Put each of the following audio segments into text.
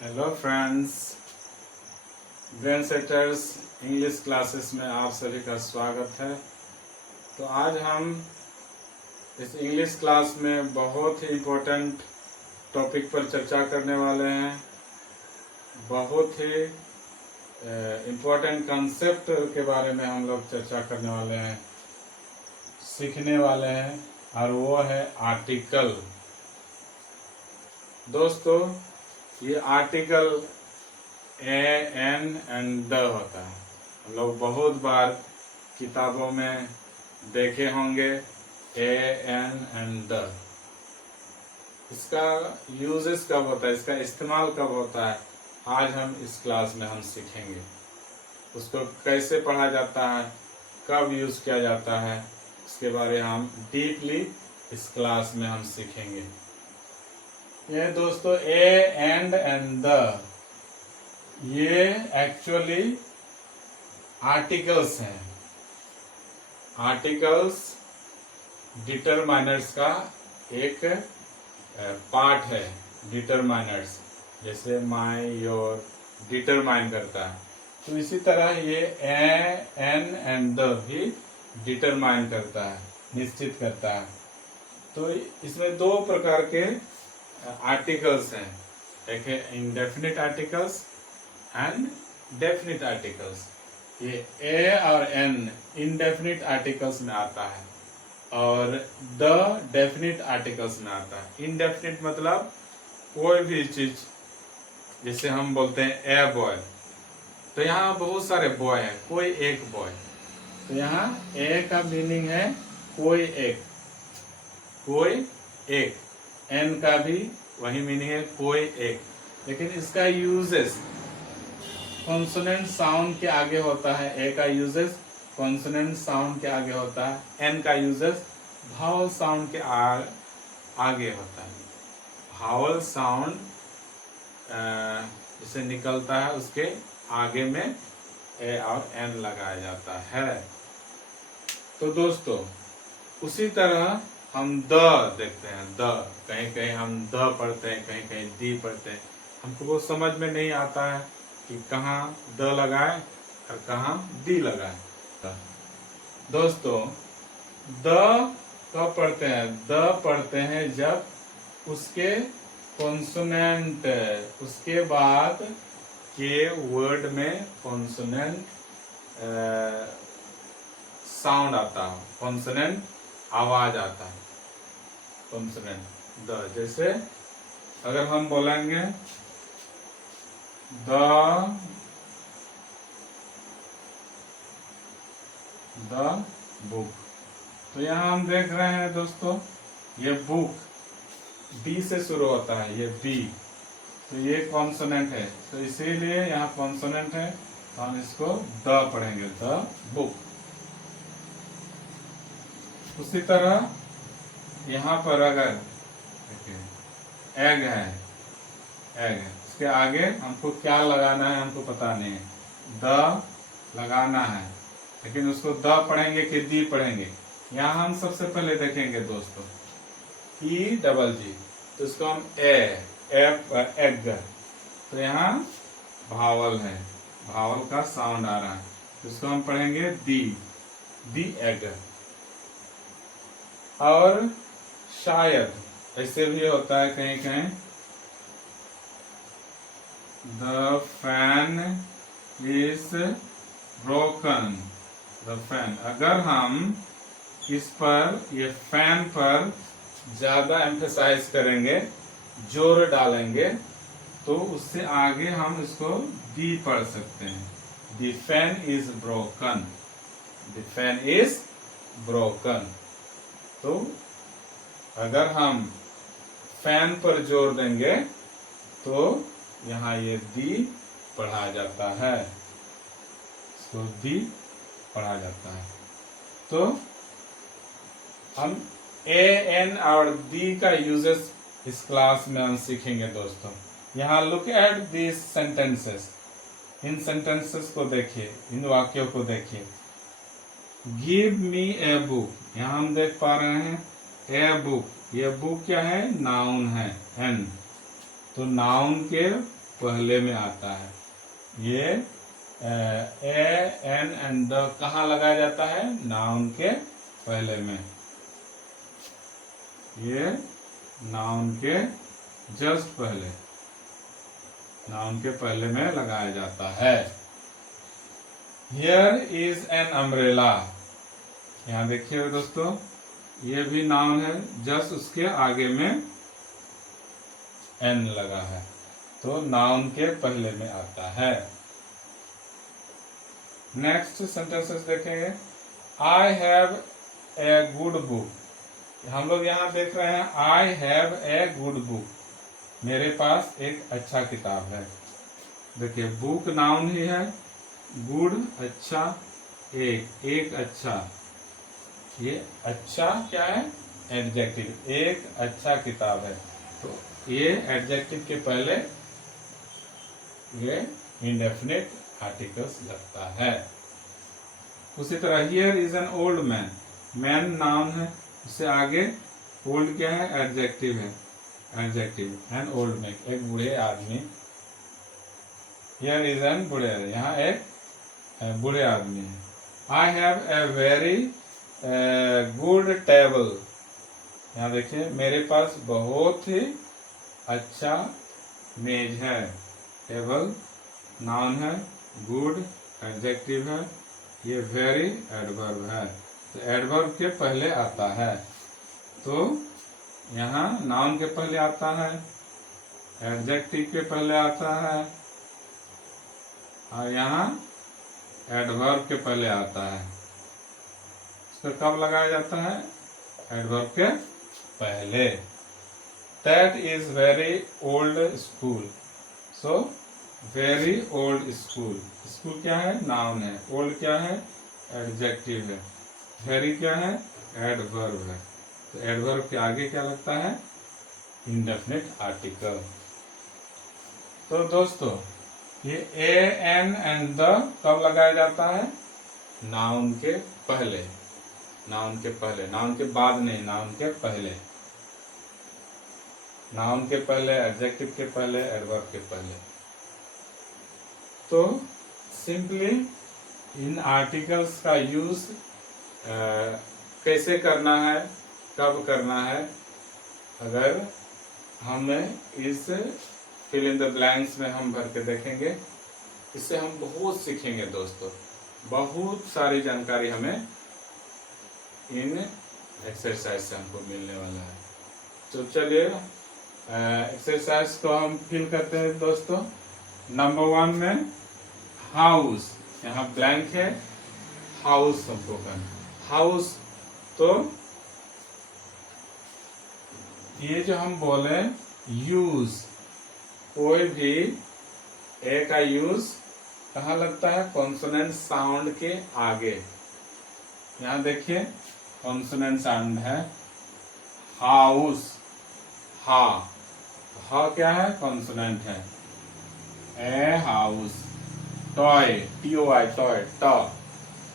Hello friends, brain sectors English classes में आप सभी का स्वागत है। तो आज हम इस इंग्लिश क्लास में बहुत ही इम्पोर्टेंट टॉपिक पर चर्चा करने वाले हैं। बहुत ही इम्पोर्टेंट कंसेप्ट के बारे में हम लोग चर्चा करने वाले हैं, सीखने वाले हैं, और वो है आर्टिकल। दोस्तों, ये article A an and the होता है। हम लोग बहुत बार किताबों में देखे होंगे ए एन एंड द। इसका यूजेस कब होता है, इसका इस्तेमाल कब होता है, आज हम इस क्लास में हम सीखेंगे। उसको कैसे पढ़ा जाता है, कब यूज किया जाता है, इसके बारे में हम डीपली इस क्लास में हम सीखेंगे। ये दोस्तों ए एंड द, ये एक्चुअली आर्टिकल्स हैं। आर्टिकल्स डिटरमाइनर्स का एक पार्ट है। डिटरमाइनर्स जैसे माई, योर, डिटरमाइन करता है, तो इसी तरह ये ए एन एंड द भी डिटरमाइन करता है, निश्चित करता है। तो इसमें दो प्रकार के आर्टिकल्स हैं, एक है indefinite articles and definite articles. ये ए और एन इंडेफिनिट आर्टिकल्स में आता है और द डेफिनिट आर्टिकल्स में आता है। इंडेफिनिट मतलब कोई भी चीज, जैसे हम बोलते हैं ए बॉय, तो यहाँ बहुत सारे बॉय हैं, कोई एक बॉय। तो यहाँ ए का मीनिंग है कोई एक, कोई एक। एन का भी वही मीनिंग है, कोई एक। लेकिन इसका यूजेस कॉन्सोनेंट साउंड के आगे होता है। ए का यूजेस कॉन्सोनेंट साउंड के आगे होता है। एन का यूजेस भावल साउंड के आगे होता है। भावल साउंड जिसे निकलता है उसके आगे में ए और एन लगाया जाता है। तो दोस्तों, उसी तरह हम द देखते हैं। द कहीं कहीं हम द पढ़ते हैं, कहीं कहीं दी पढ़ते हैं। हमको वो समझ में नहीं आता है कि कहाँ द लगाए और कहाँ दी लगाए। दोस्तों, द कब पढ़ते हैं? द पढ़ते हैं जब उसके कॉन्सोनेंट, उसके बाद के वर्ड में कॉन्सोनेंट साउंड आता है, कॉन्सोनेंट आवाज आता है। कॉन्सोनेंट द, जैसे अगर हम बोलेंगे द बुक, तो यहाँ हम देख रहे हैं दोस्तों, ये बुक बी से शुरू होता है, ये बी, तो ये कॉन्सोनेंट है, तो इसीलिए यहाँ कॉन्सोनेंट है, तो हम इसको द पढ़ेंगे, द बुक। उसी तरह यहाँ पर अगर एग है, एग है, इसके आगे हमको क्या लगाना है हमको पता नहीं है, द लगाना है, लेकिन उसको द पढ़ेंगे कि दी पढ़ेंगे। यहाँ हम सबसे पहले देखेंगे दोस्तों ई डबल जी, तो इसको हम एग, तो यहाँ भावल है, भावल का साउंड आ रहा है, तो इसको हम पढ़ेंगे दी एग। और शायद ऐसे भी होता है कहीं कहीं, the fan is broken, the fan. अगर हम इस पर, ये फैन पर ज्यादा एम्फेसाइज करेंगे, जोर डालेंगे, तो उससे आगे हम इसको दी पढ़ सकते हैं। The fan is broken, the fan is broken. तो अगर हम फैन पर जोर देंगे तो यहाँ ये दी पढ़ा जाता है, इसको दी पढ़ा जाता है। तो हम ए एन और दी का यूजेस इस क्लास में हम सीखेंगे दोस्तों। यहाँ look at this sentences, in sentences को देखिए, इन वाक्यों को देखिए। गिव मी ए बुक, यहाँ हम देख पा रहे हैं ए बुक, ये बुक क्या है? नाउन है, एन। तो नाउन के पहले में आता है। ये ए एन एंड द कहाँ लगाया जाता है? नाउन के पहले में। ये नाउन के जस्ट पहले, नाउन के पहले में लगाया जाता है। Here is an umbrella। यहाँ देखिए दोस्तों, ये भी नाउन है, जस्ट उसके आगे में एन लगा है, तो नाउन के पहले में आता है। नेक्स्ट सेंटेंसेस देखेंगे। I have a good book. हम लोग यहाँ देख रहे हैं I have a good book, मेरे पास एक अच्छा किताब है। देखिए बुक नाउन ही है, गुड अच्छा, एक अच्छा, ये अच्छा क्या है? एडजेक्टिव, एक अच्छा किताब है, तो ये एडजेक्टिव के पहले ये इंडेफिनिट आर्टिकल्स लगता है। उसी तरह here is an old man, man noun है, उससे आगे ओल्ड क्या है? एडजेक्टिव है, एडजेक्टिव एन ओल्ड मैन, एक बूढ़े आदमी। हियर इज एन बूढ़े, यहाँ एक बूढ़े आदमी है। I have a very good table, यहाँ देखिए मेरे पास बहुत ही अच्छा मेज है। टेबल नाउन है, गुड एडजेक्टिव है, ये वेरी एडवर्ब है, तो एडवर्ब के पहले आता है। तो यहाँ नाउन के पहले आता है, एडजेक्टिव के पहले आता है, और यहाँ एडवर्ब के पहले आता है। इसको कब लगाया जाता है? एडवर्ब के पहले। That is very old school, so very old school, school क्या है? नाउन है, ओल्ड क्या है? एडजेक्टिव है, वेरी क्या है? एडवर्ब है, तो एडवर्ब के आगे क्या लगता है? Indefinite article. तो दोस्तों ये ए एन एंड द कब लगाया जाता है? नाउन के पहले, नाउन के पहले, नाउन के बाद नहीं, नाउन के पहले, नाउन के पहले, एडजेक्टिव के पहले, एडवर्ब के पहले। तो सिंपली इन आर्टिकल्स का यूज कैसे करना है, कब करना है, अगर हमें इस फिल इन द ब्लैंक्स में हम भर के देखेंगे, इससे हम बहुत सीखेंगे दोस्तों, बहुत सारी जानकारी हमें इन एक्सरसाइज से हमको मिलने वाला है। तो चलिए एक्सरसाइज को हम फिल करते हैं दोस्तों। नंबर 1 में हाउस, यहाँ ब्लैंक है, हाउस हमको करना। हाउस, तो ये जो हम बोले यूज, कोई भी ए का यूज कहाँ लगता है? कॉन्सोनेंट साउंड के आगे। यहाँ देखिए कॉन्सोनेंट साउंड है, हाउस, हा, हा क्या है? कॉन्सोनेंट है। A house. Toy, TOY, toy, ट,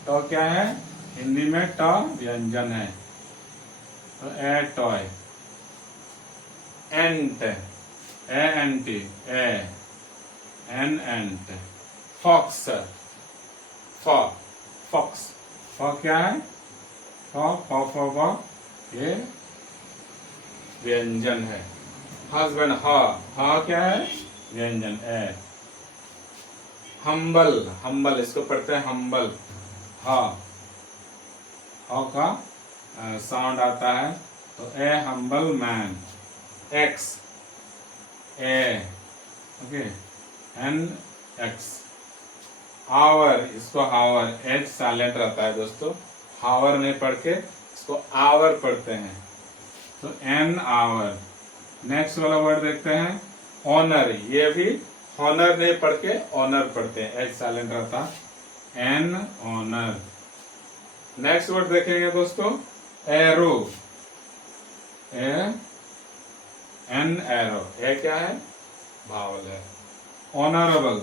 ट क्या है? हिंदी में ट व्यंजन है, तो a toy. Ant, ANT, A, N ant. Fox, फ, फॉक्स, फ क्या है? फ, ये व्यंजन है। हस्बैंड, ह क्या है? व्यंजन, ए। हम्बल, हम्बल इसको पढ़ते हैं हम्बल, ह का साउंड आता है, तो a humble man. X, A, okay, an X. Hour, इसको हावर, एच साइलेंट रहता है दोस्तों, हावर नहीं पढ़ के इसको आवर पढ़ते हैं, तो एन आवर। नेक्स्ट वाला वर्ड देखते हैं ऑनर, ये भी ऑनर नहीं पढ़ के ऑनर पढ़ते हैं, एच साइलेंट रहता, एन ऑनर। नेक्स्ट वर्ड देखेंगे दोस्तों एरो, एन एरो, ए क्या है? भावल है। ऑनरेबल,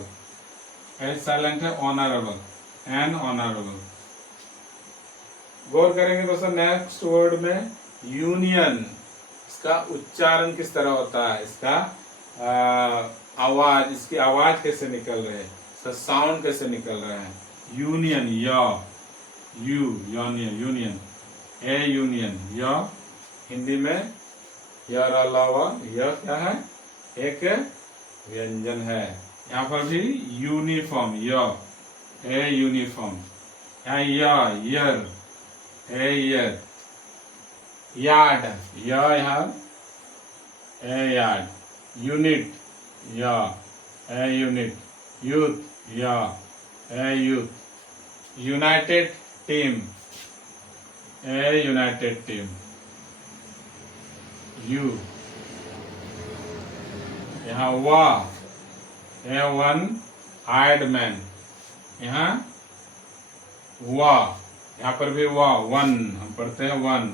एच साइलेंट है, ऑनरेबल, एन ऑनरेबल। गौर करेंगे दोस्तों नेक्स्ट वर्ड में यूनियन, इसका उच्चारण किस तरह होता है? इसका आवाज, इसकी आवाज कैसे निकल रही है, इसका साउंड कैसे निकल रहा है। Union, union, A union, Hindi में य अलावा यह क्या है, एक व्यंजन है। यहाँ पर भी यूनिफॉर्म, ए यूनिफॉर्म, यहाँ यर, ए यर, यार्ड, यहाँ a yard, unit, a unit, youth, a youth, united team, a united team, U, यहाँ ए वन आयड मैन, यहाँ यहाँ पर भी वन, हम पढ़ते हैं वन,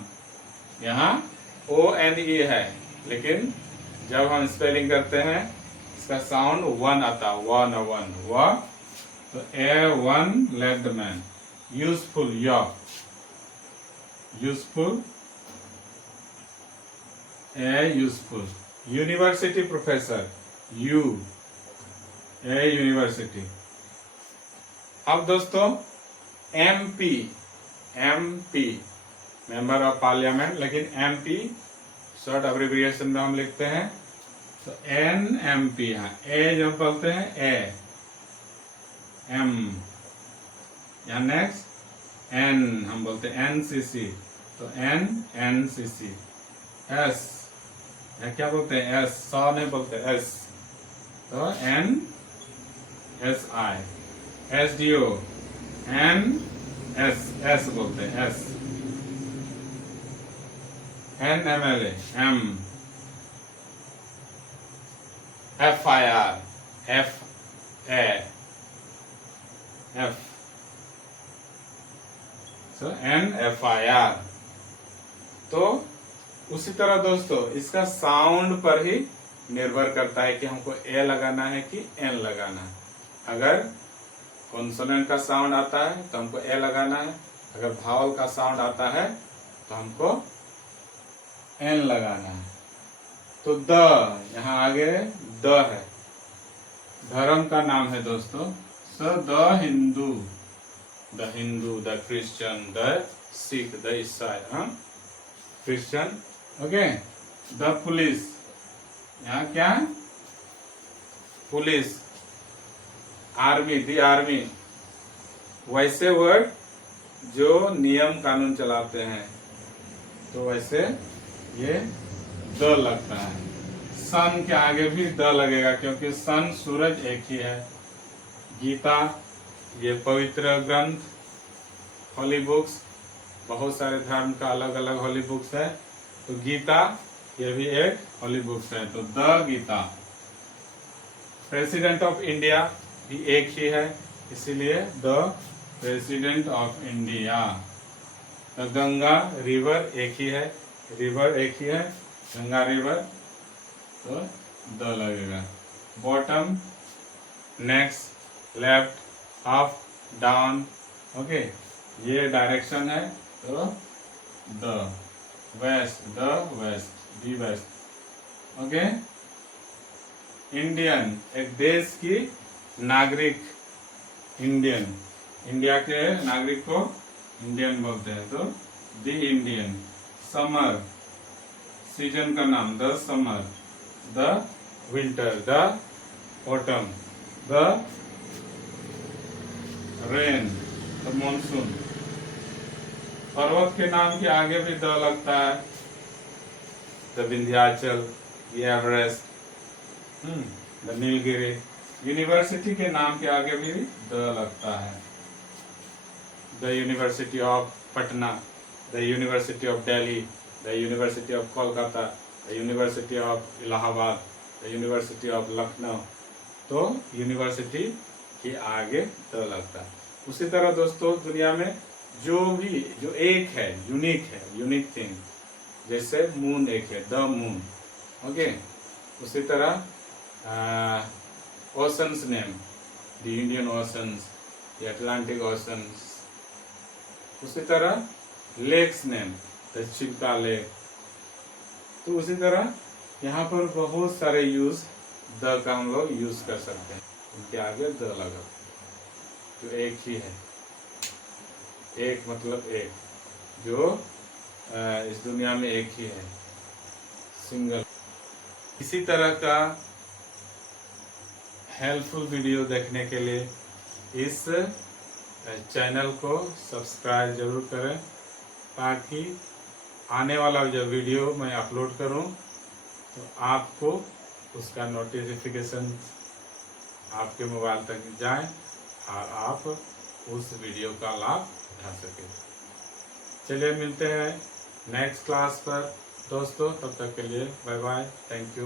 यहाँ ONE है, लेकिन जब हम स्पेलिंग करते हैं इसका साउंड वन आता, वन, तो a one legged man, useful, useful, a useful, university professor, a university. अब दोस्तों MP मेंबर ऑफ पार्लियामेंट, लेकिन MP शॉर्ट अब्रिविएशन में हम लिखते हैं, तो NMP, यहाँ ए जब बोलते हैं ए, M, यहाँ नेक्स्ट N हम बोलते हैं NCC, तो NCC, S, यहाँ क्या बोलते हैं, S, सौ नहीं बोलते, S, तो NSI, SDO, S बोलते हैं, S, NMLA, M, FIR, F, so NFIR। तो उसी तरह दोस्तों इसका साउंड पर ही निर्भर करता है कि हमको ए लगाना है कि एन लगाना है। अगर कॉन्सोनेंट का साउंड आता है तो हमको ए लगाना है, अगर भावल का साउंड आता है तो हमको एन लगाना है। तो द, यहाँ आगे द है, धर्म का नाम है दोस्तों, so the Hindu, the Christian, the Sikh, the ईसाई, क्रिश्चियन, ओके। द पुलिस, यहाँ क्या है, पुलिस, आर्मी, द आर्मी, वैसे वर्ड जो नियम कानून चलाते हैं तो वैसे ये द लगता है। सन के आगे भी द लगेगा क्योंकि सन सूरज एक ही है। गीता, ये पवित्र ग्रंथ, होली बुक्स, बहुत सारे धर्म का अलग अलग होली बुक्स है, तो गीता ये भी एक होली बुक्स है, तो the Gita. President of India भी एक ही है, इसीलिए द प्रेसिडेंट ऑफ इंडिया। तो गंगा रिवर एक ही है, गंगा रिवर, तो द लगेगा। Bottom, next, left, up, down, okay, ये डायरेक्शन है, तो the west, the west, okay. Indian, एक देश की नागरिक, इंडियन, इंडिया के नागरिक को इंडियन बोलते हैं, तो द इंडियन। समर, सीजन का नाम, the summer, the winter, the autumn, the rain, the monsoon. पर्वत के नाम के आगे भी द लगता है, the Vindhyachal, the Everest, the Nilgiri. University के नाम के आगे भी द लगता है, the university of Patna, the university of Delhi, the university of Kolkata, the university of Allahabad, the university of Lucknow. तो यूनिवर्सिटी के आगे द लगता है। उसी तरह दोस्तों दुनिया में जो एक है, यूनिक थिंग, जैसे मून एक है, द मून, ओके। उसी तरह oceans name, the Indian oceans, the Atlantic oceans. उसी तरह lakes name, the Chilka lake. तो उसी तरह यहाँ पर बहुत सारे यूज द का हम लोग यूज कर सकते हैं, उनके आगे द लगा, तो एक ही है। एक मतलब एक, जो इस दुनिया में एक ही है, सिंगल। इसी तरह का हेल्पफुल वीडियो देखने के लिए इस चैनल को सब्सक्राइब जरूर करें, ताकि आने वाला जो वीडियो मैं अपलोड करूं तो आपको उसका नोटिफिकेशन आपके मोबाइल तक जाए और आप उस वीडियो का लाभ उठा सकें। चलिए मिलते हैं नेक्स्ट क्लास पर दोस्तों, तब तक के लिए बाय बाय, थैंक यू।